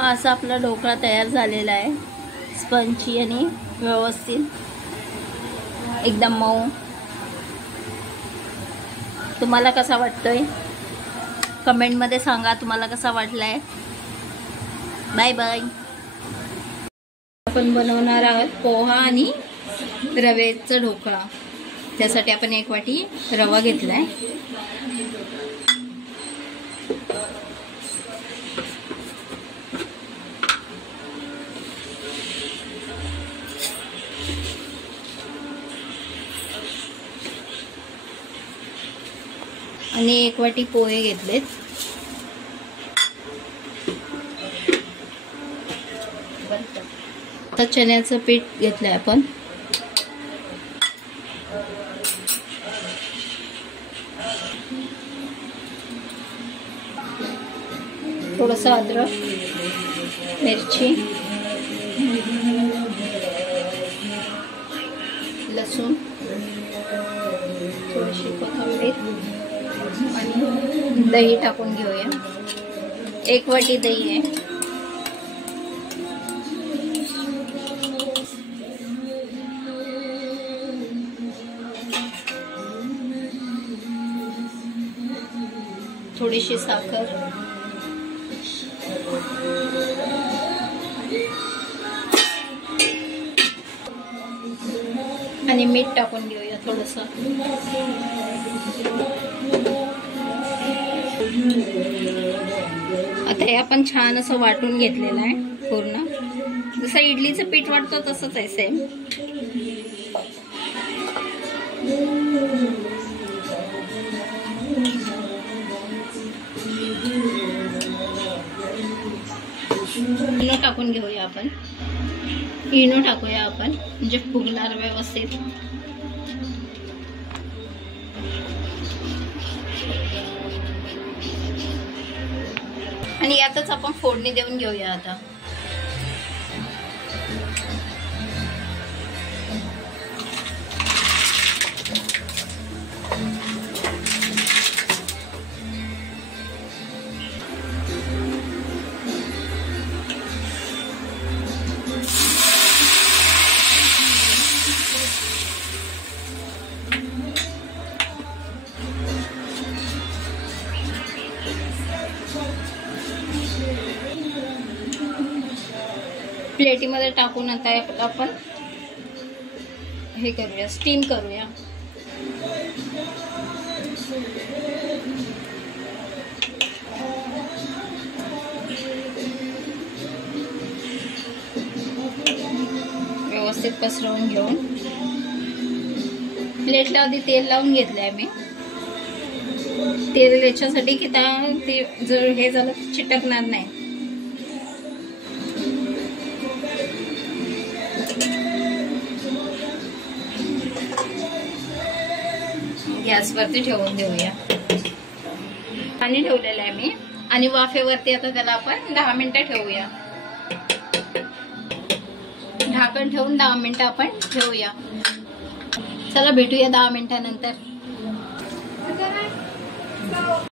हा असा आपला ढोकळा तयार झालेला आहे, स्पंची आणि व्यवस्थित एकदम मऊ। तुम्हाला कसा वाटतोय कमेंट मध्ये सांगा, तुम्हाला कसा वाटलाय। Bye bye. आपण बनवणार आहोत पोहा आणि रव्याचा ढोकळा। त्यासाठी आपण 1 वाटी रवा घेतलाय। आणि 1 वाटी पोहे घेतलेत। आता चण्याचं पीठ घेतलंय आपण। थोडासा अद्रक, मिरची, लसूण, थोडीशी कोथिंबीर आणि दही टाकून घेऊया। 1 वाटी दही आहे। थोडीशी साखर आणि मीठ टाकून घेऊया थोडंसं। आता हे आपण छान असं वाटून घेतलेलं आहे पूर्ण, जसं इडलीचं पीठ वाटतो तसंच आहे सेम। इनो टाकून घेऊया आपण, इनो टाकूया आपण म्हणजे फुगणार व्यवस्थित। आणि यातच आपण फोडणी देऊन घेऊया आता। प्लेटीमध्ये टाकून आता आपण हे करूया, स्टीम करूया। व्यवस्थित पसरवून घेऊन प्लेटला आधी तेल लावून घेतलंय आम्ही। तेल याच्यासाठी की ते जर हे झालं तर चिटकणार नाही। गॅसवरती ठेवून देऊया। पाणी ठेवलेलं आहे मी आणि वाफेवरती आता त्याला आपण 10 मिनिटं ठेवूया। झाकण ठेवून 10 मिनिटं आपण ठेवूया। चला भेटूया 10 मिनिटानंतर।